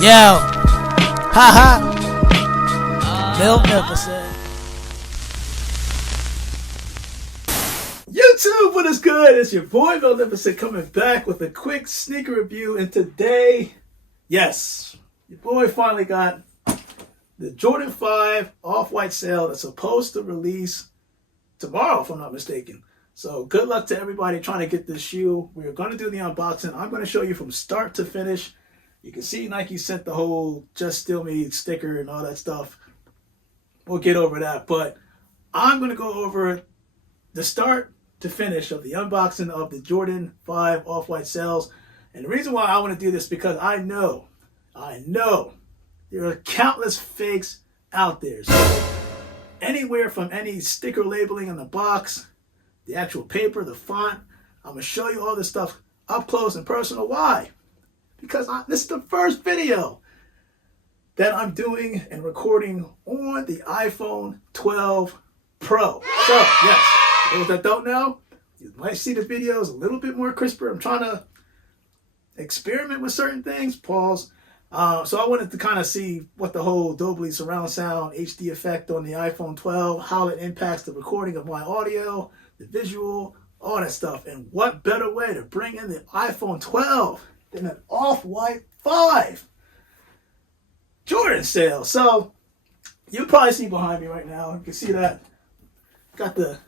Yo, haha, Magnificent. YouTube, what is good? It's your boy Magnificent coming back with a quick sneaker review. And today, yes, your boy finally got the Jordan 5 Off-White sale that's supposed to release tomorrow, if I'm not mistaken. So good luck to everybody trying to get this shoe. We're going to do the unboxing. I'm going to show you from start to finish. You can see Nike sent the whole Just Steal Me sticker and all that stuff. We'll get over that. But I'm going to go over the start to finish of the unboxing of the Jordan 5 Off-White sales. And the reason why I want to do this is because I know there are countless fakes out there. So anywhere from any sticker labeling on the box, the actual paper, the font, I'm going to show you all this stuff up close and personal. Why? Because this is the first video that I'm doing and recording on the iPhone 12 Pro. So, yes, for those that don't know, you might see the videos a little bit more crisper. I'm trying to experiment with certain things, pause. So I wanted to kind of see what the whole Dolby surround sound HD effect on the iPhone 12, how it impacts the recording of my audio, the visual, all that stuff. And what better way to bring in the iPhone 12 than an Off-White 5 Jordan sale. So you probably see behind me right now, you can see that got the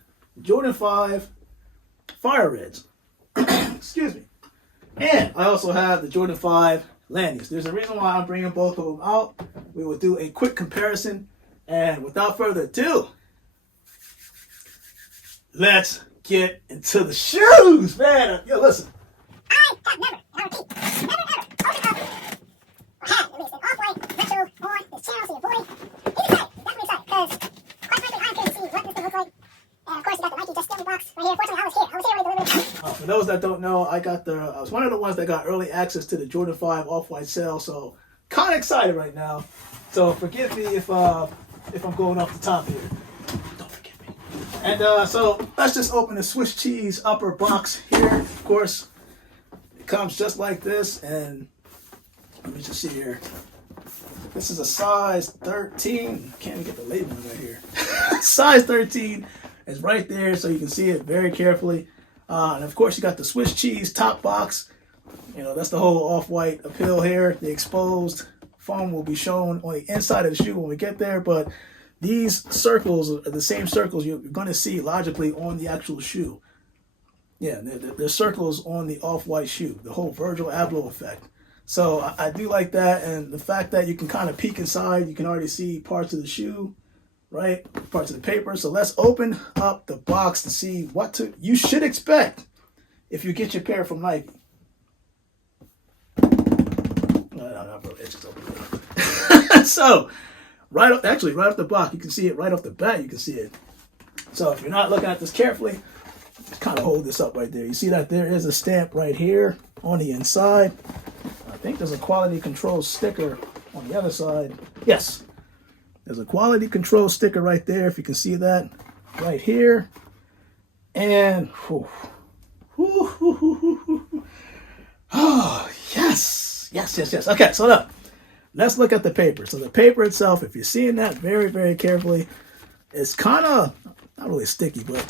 Jordan 5 Fire Reds. Excuse me. And I also have the Jordan 5 Lannies. There's a reason why I'm bringing both of them out. We will do a quick comparison. And without further ado, let's get into the shoes, man. Yo, listen. I have never opened up or had at least an Off-White retro on this channel, so your boy, he's excited, definitely excited, because quite frankly, I'm curious to see what this thing looks like. And of course, you got the Nike Just Steal Me box right here. Fortunately, I was here when they delivered it. For those that don't know, I was one of the ones that got early access to the Jordan 5 Off-White sale, so kind of excited right now. So forgive me if I'm going off the top here. Don't forgive me. And so let's just open the Swiss cheese upper box here. Of course, it comes just like this, and let me just see here. This is a size 13. Can't even get the label right here. Size 13 is right there, so you can see it very carefully. And of course, you got the Swiss cheese top box. You know, that's the whole Off-White appeal here. The exposed foam will be shown on the inside of the shoe when we get there, but these circles are the same circles you're going to see logically on the actual shoe. Yeah, there's circles on the Off-White shoe, the whole Virgil Abloh effect. So I do like that, and the fact that you can kind of peek inside, you can already see parts of the shoe, right? Parts of the paper. So let's open up the box to see what you should expect if you get your pair from Nike. So right off the box, you can see it right off the bat. You can see it. So if you're not looking at this carefully, just kind of hold this up right there. You see that there is a stamp right here on the inside. I think there's a quality control sticker on the other side. Yes, there's a quality control sticker right there. If you can see that right here. And oh, yes. Okay, so look, let's look at the paper. So the paper itself, if you're seeing that very, very carefully, it's kind of not really sticky, but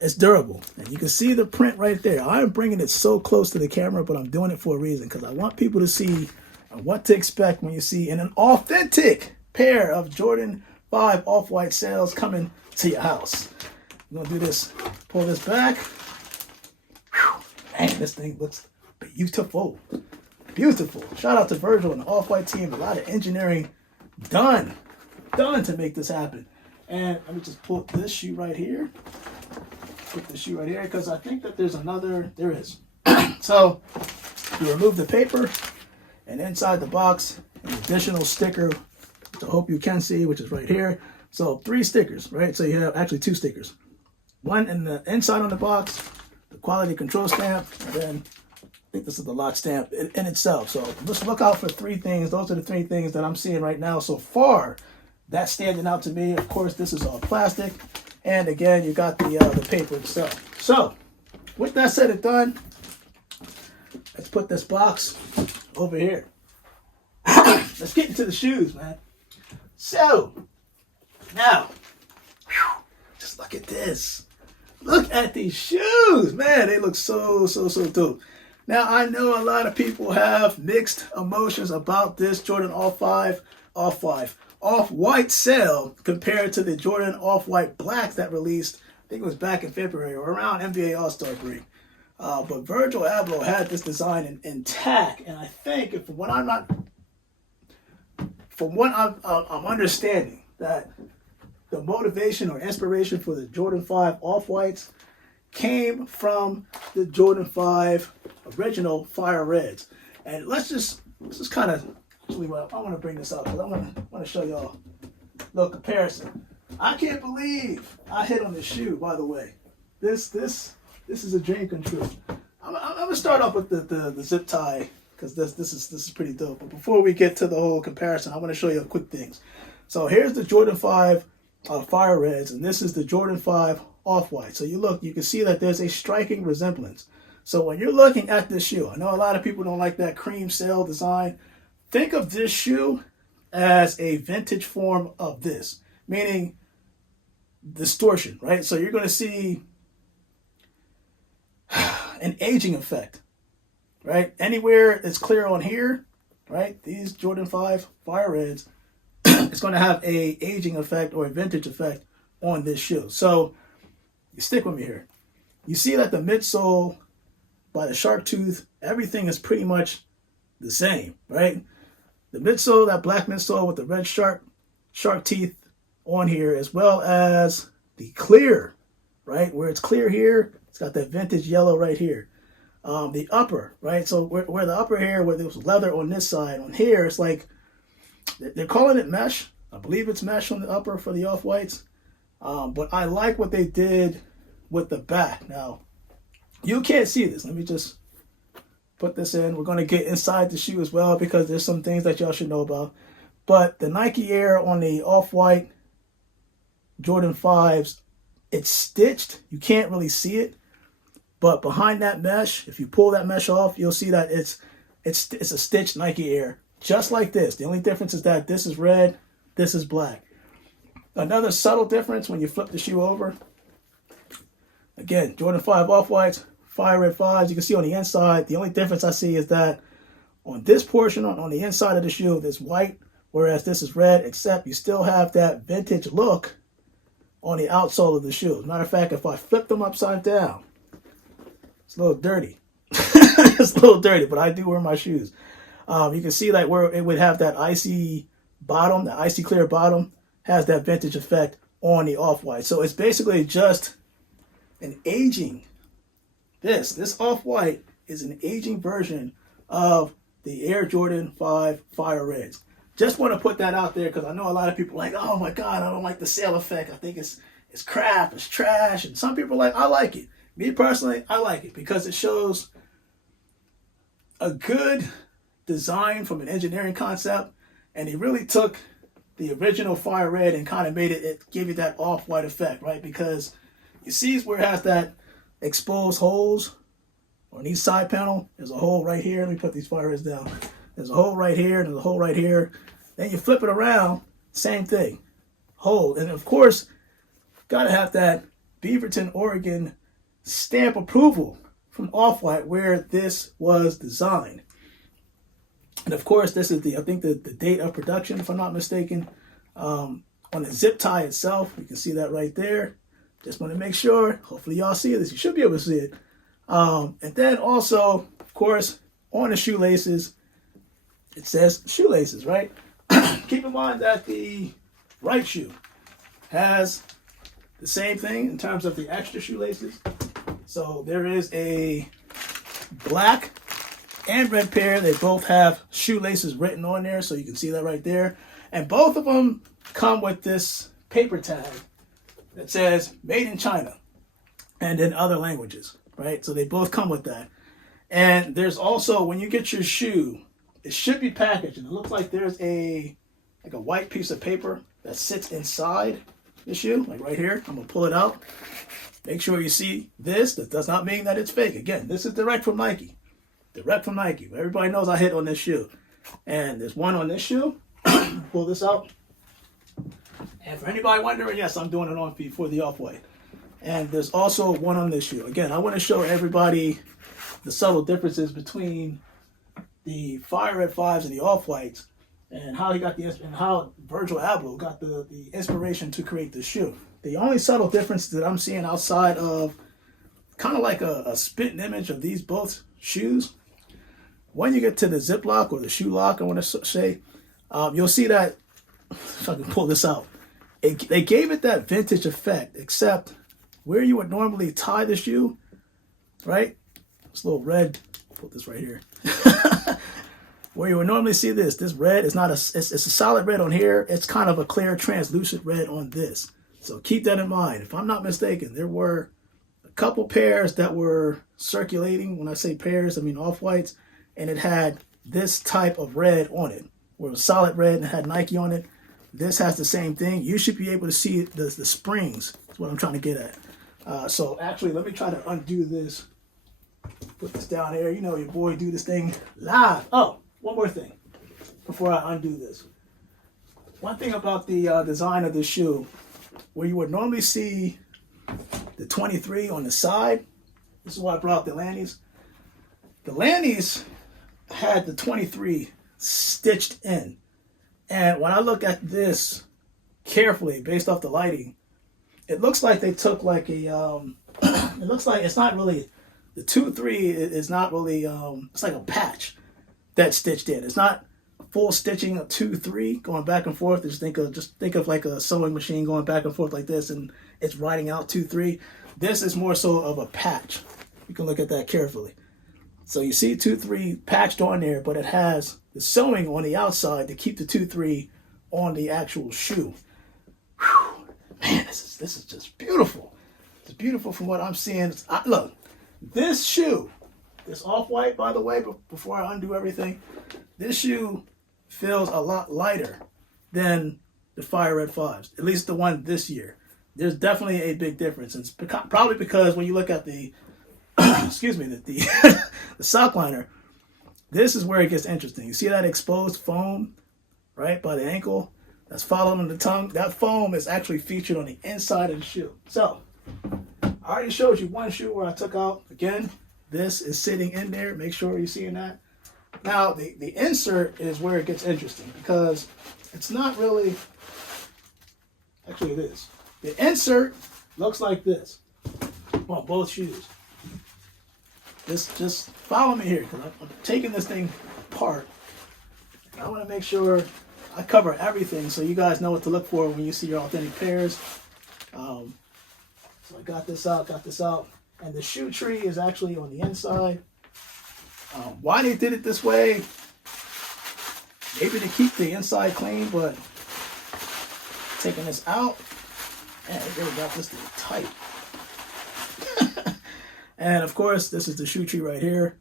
it's durable. And you can see the print right there. I'm bringing it so close to the camera, but I'm doing it for a reason, because I want people to see what to expect when you see an authentic pair of Jordan 5 Off-White sales coming to your house. I'm going to do this, pull this back. Whew. Man, this thing looks beautiful. Beautiful. Shout out to Virgil and the Off-White team. A lot of engineering done to make this happen. And let me just pull this shoe right here. Put the shoe right here, because I think that there's another. There is. So you remove the paper, and inside the box, an additional sticker, which I hope you can see, which is right here. So 3 stickers, right? So you have actually 2 stickers. One in the inside on the box, the quality control stamp, and then I think this is the lock stamp in itself. So just look out for 3 things. Those are the 3 things that I'm seeing right now so far. That's standing out to me. Of course, this is all plastic. And again, you got the paper itself. So with that said and done, let's put this box over here. let's get into the shoes, man. So, now, just look at this. Look at these shoes, man. They look so dope. Now, I know a lot of people have mixed emotions about this Jordan Off-White sale compared to the Jordan Off-White Blacks that released, I think it was back in February or around NBA All-Star break. But Virgil Abloh had this design intact, and I think, from what I'm understanding, that the motivation or inspiration for the Jordan 5 Off-Whites came from the Jordan 5 original Fire Reds. And let's just kind of, actually, well, I want to bring this up because I want to show y'all a little comparison. I can't believe I hit on this shoe, by the way. This is a dream come true. I'm gonna start off with the zip tie because this is pretty dope. But before we get to the whole comparison, I want to show you quick things. So here's the Jordan 5 Fire Reds, and this is the Jordan 5 Off-White. So you can see that there's a striking resemblance. So when you're looking at this shoe, I know a lot of people don't like that cream sail design. Think of this shoe as a vintage form of this, meaning distortion, right? So you're going to see an aging effect, right? Anywhere it's clear on here, right? These Jordan 5 Fire Reds, it's going to have a aging effect or a vintage effect on this shoe. So you stick with me here. You see that the midsole by the shark tooth, everything is pretty much the same, right? The midsole, that black midsole with the red shark teeth on here, as well as the clear, right? Where it's clear here, it's got that vintage yellow right here. The upper, right? So where the upper here, where there was leather on this side, on here, it's like, they're calling it mesh. I believe it's mesh on the upper for the Off-Whites. But I like what they did with the back. Now, you can't see this. Let me just put this in. We're going to get inside the shoe as well because there's some things that y'all should know about. But the Nike Air on the Off-White Jordan 5s, it's stitched. You can't really see it. But behind that mesh, if you pull that mesh off, you'll see that it's a stitched Nike Air. Just like this. The only difference is that this is red, this is black. Another subtle difference when you flip the shoe over. Again, Jordan 5 Off-Whites, Fire Red 5s. You can see on the inside, the only difference I see is that on this portion, on the inside of the shoe, it's white, whereas this is red, except you still have that vintage look on the outsole of the shoe. As a matter of fact, if I flip them upside down, it's a little dirty. It's a little dirty, but I do wear my shoes. You can see that where it would have that icy bottom, the icy clear bottom, has that vintage effect on the Off-White. So it's basically just an aging. This Off-White is an aging version of the Air Jordan 5 Fire Reds. Just want to put that out there because I know a lot of people are like, oh my God, I don't like the sail effect. I think it's crap, it's trash. And some people are like, I like it. Me personally, I like it because it shows a good design from an engineering concept, and he really took the original Fire Red and kind of made it give you that Off-White effect, right? Because you see where it has that exposed holes on each side panel. There's a hole right here. Let me put these Fire Reds down. There's a hole right here, and there's a hole right here. Then you flip it around, same thing, hole. And of course, gotta have that Beaverton, Oregon stamp approval from Off-White where this was designed. And of course, this is I think the date of production, if I'm not mistaken. On the zip tie itself, you can see that right there. Just want to make sure. Hopefully y'all see this. You should be able to see it. And then also, of course, on the shoelaces, it says Shoelaces, right? Keep in mind that the right shoe has the same thing in terms of the extra shoelaces. So there is a black and red pair. They both have Shoelaces written on there, so you can see that right there. And both of them come with this paper tag that says made in China and in other languages, right? So they both come with that. And there's also, when you get your shoe, it should be packaged, and it looks like there's a white piece of paper that sits inside the shoe, like right here. I'm gonna pull it out. Make sure you see this. That does not mean that it's fake. Again, this is direct from Nike. Direct from Nike. Everybody knows I hit on this shoe. And there's one on this shoe. Pull this out. And for anybody wondering, yes, I'm doing it on feet for the off-white. And there's also one on this shoe. Again, I want to show everybody the subtle differences between the Fire Red 5s and the off-whites, and how he got and how Virgil Abloh got the inspiration to create the shoe. The only subtle difference that I'm seeing outside of kind of like a spitting image of these both shoes, when you get to the zip lock or the shoe lock, I want to say, you'll see that, if I can pull this out, they gave it that vintage effect, except where you would normally tie the shoe, right? This little red, put this right here. Where you would normally see this red is not it's a solid red on here. It's kind of a clear translucent red on this. So keep that in mind. If I'm not mistaken, there were a couple pairs that were circulating. When I say pairs, I mean off-whites. And it had this type of red on it, where it was solid red and it had Nike on it. This has the same thing. You should be able to see the springs. That's what I'm trying to get at. So actually, let me try to undo this. Put this down here. You know your boy do this thing live. Oh, one more thing before I undo this. One thing about the design of this shoe, where you would normally see the 23 on the side, this is why I brought up the Lannies. The Lannies had the 23 stitched in. And when I look at this carefully, based off the lighting, it looks like they took like a, it looks like it's not really, the 2-3 is not really, it's like a patch that's stitched in. It's not full stitching of 2-3 going back and forth. Just think of like a sewing machine going back and forth like this, and it's writing out 2-3. This is more so of a patch. You can look at that carefully. So you see 2-3 patched on there, but it has the sewing on the outside to keep the 2-3 on the actual shoe. Whew. Man, this is just beautiful. It's beautiful from what I'm seeing. Look, this shoe, this off-white, by the way, before I undo everything, this shoe feels a lot lighter than the Fire Red 5s, at least the one this year. There's definitely a big difference. And it's probably because when you look at the, excuse me, the sock liner, this is where it gets interesting. You see that exposed foam right by the ankle that's following the tongue? That foam is actually featured on the inside of the shoe. So I already showed you one shoe where I took out, again, this is sitting in there. Make sure you're seeing that. Now, the insert is where it gets interesting, because it's not really, actually it is. The insert looks like this on both shoes. Just follow me here, because I'm taking this thing apart. I want to make sure I cover everything so you guys know what to look for when you see your authentic pairs. So I got this out. And the shoe tree is actually on the inside. Why they did it this way, maybe to keep the inside clean, but taking this out, man, they really got this thing tight. And of course, this is the shoe tree right here.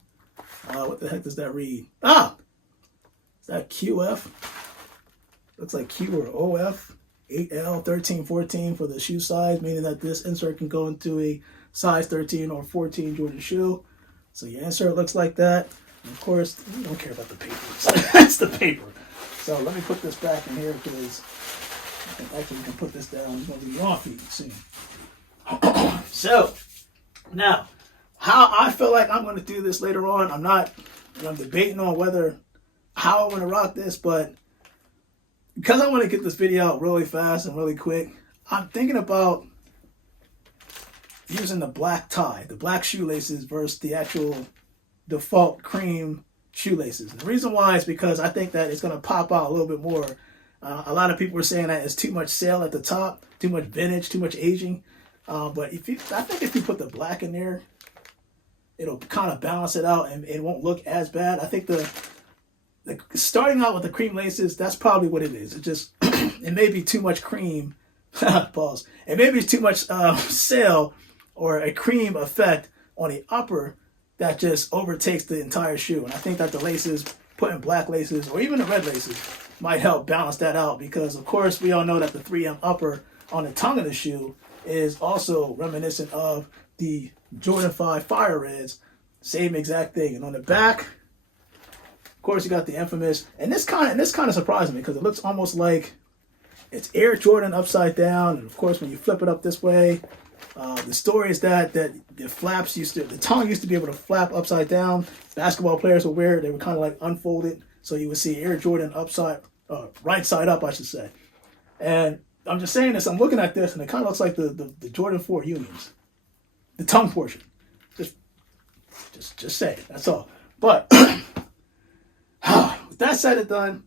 What the heck does that read? Is that QF? Looks like Q or OF. 8L, 13, 14 for the shoe size, meaning that this insert can go into a size 13 or 14 Jordan shoe. So your insert looks like that. And of course, we don't care about the paper. It's the paper. So let me put this back in here, because actually we can put this down. It's going to be on feet soon. So now, how I feel like I'm going to do this later on, I'm debating on how I want to rock this, but because I want to get this video out really fast and really quick, I'm thinking about using the black tie, the black shoelaces versus the actual default cream shoelaces. And the reason why is because I think that it's going to pop out a little bit more. A lot of people are saying that it's too much sail at the top, too much vintage, too much aging. But I think if you put the black in there, it'll kind of balance it out and it won't look as bad. I think starting out with the cream laces, that's probably what it is. It just, it may be too much cream, pause. It may be too much sail or a cream effect on the upper that just overtakes the entire shoe. And I think that the laces, putting black laces or even the red laces, might help balance that out, because of course we all know that the 3M upper on the tongue of the shoe is also reminiscent of the Jordan 5 Fire Reds, same exact thing. And on the back, of course, you got the infamous, and this kind of surprised me because it looks almost like it's Air Jordan upside down. And of course, when you flip it up this way, the story is that the tongue used to be able to flap upside down. Basketball players would wear it; they were kind of like unfolded, so you would see Air Jordan right side up, I should say. And I'm just saying this. I'm looking at this, and it kind of looks like the Jordan 4 Unions, the tongue portion. Just say it. That's all. But with that said and done,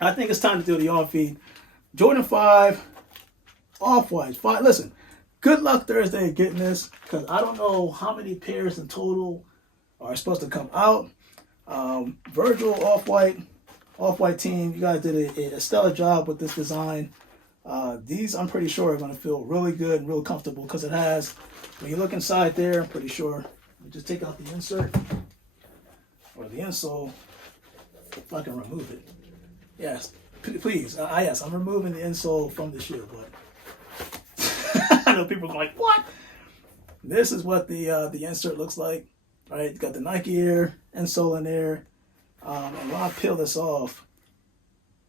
I think it's time to do the on feed. Jordan 5 off-whites. Listen, good luck Thursday at getting this because I don't know how many pairs in total are supposed to come out. Virgil off-white team, you guys did a stellar job with this design. These I'm pretty sure are going to feel really good and real comfortable because it has, when you look inside there, I'm pretty sure. Let me just take out the insert or the insole if I can remove it. Yes, please. Yes, I'm removing the insole from the shoe, but I know people are like, what? This is what the insert looks like. All right, got the Nike Air insole in there. And when I peel this off,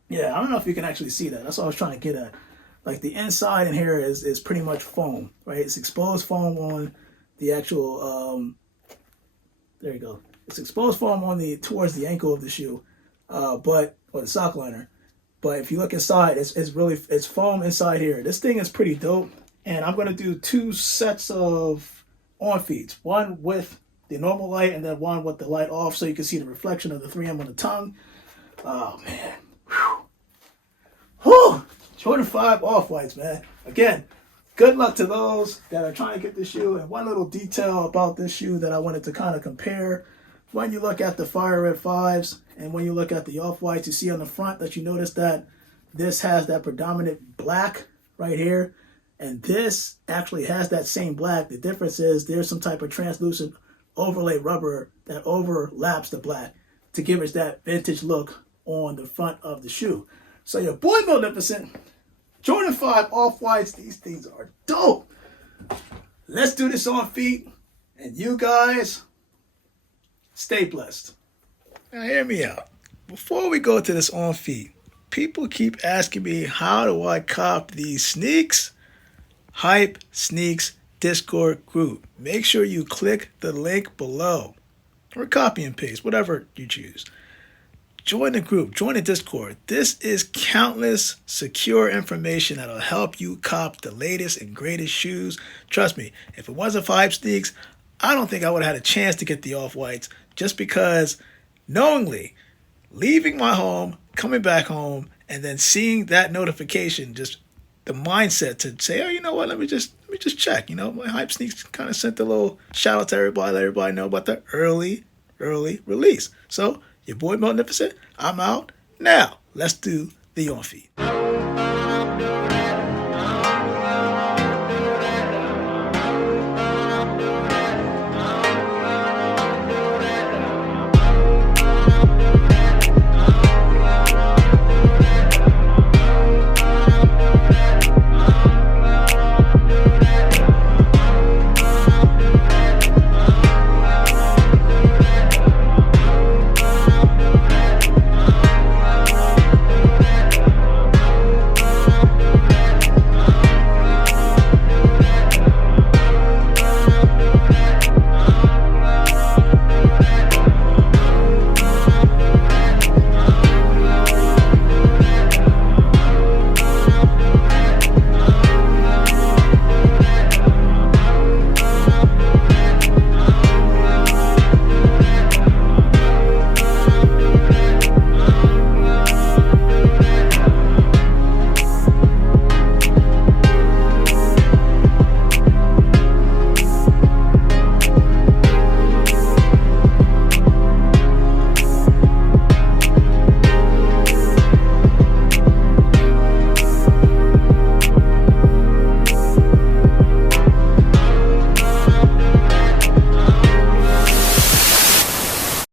yeah, I don't know if you can actually see that. That's what I was trying to get at. Like the inside in here is pretty much foam, right? It's exposed foam on the actual, there you go. It's exposed foam on towards the ankle of the shoe, or the sock liner. But if you look inside, it's foam inside here. This thing is pretty dope. And I'm going to do 2 sets of on feeds. One with the normal light and then one with the light off so you can see the reflection of the 3M on the tongue. Oh, man. Whew. Jordan 5 off-whites, man. Again, good luck to those that are trying to get this shoe. And one little detail about this shoe that I wanted to kind of compare. When you look at the Fire Red 5s and when you look at the off-whites, you see on the front that you notice that this has that predominant black right here. And this actually has that same black. The difference is there's some type of translucent overlay rubber that overlaps the black to give us that vintage look on the front of the shoe. So your boy Magnificent, Jordan 5 off-whites, these things are dope. Let's do this on feet. And you guys, stay blessed. Now hear me out. Before we go to this on feet, people keep asking me, how do I cop these sneaks? Hype Sneaks Discord group. Make sure you click the link below or copy and paste, whatever you choose. Join the group, join the Discord. This is countless secure information that'll help you cop the latest and greatest shoes. Trust me, if it wasn't for Hype Sneaks, I don't think I would have had a chance to get the off-whites just because knowingly leaving my home, coming back home, and then seeing that notification, just the mindset to say, oh, you know what, let me just check. You know, my Hype Sneaks kind of sent a little shout out to everybody, let everybody know about the early release. So your boy Magnificent, I'm out. Now, let's do the on feed.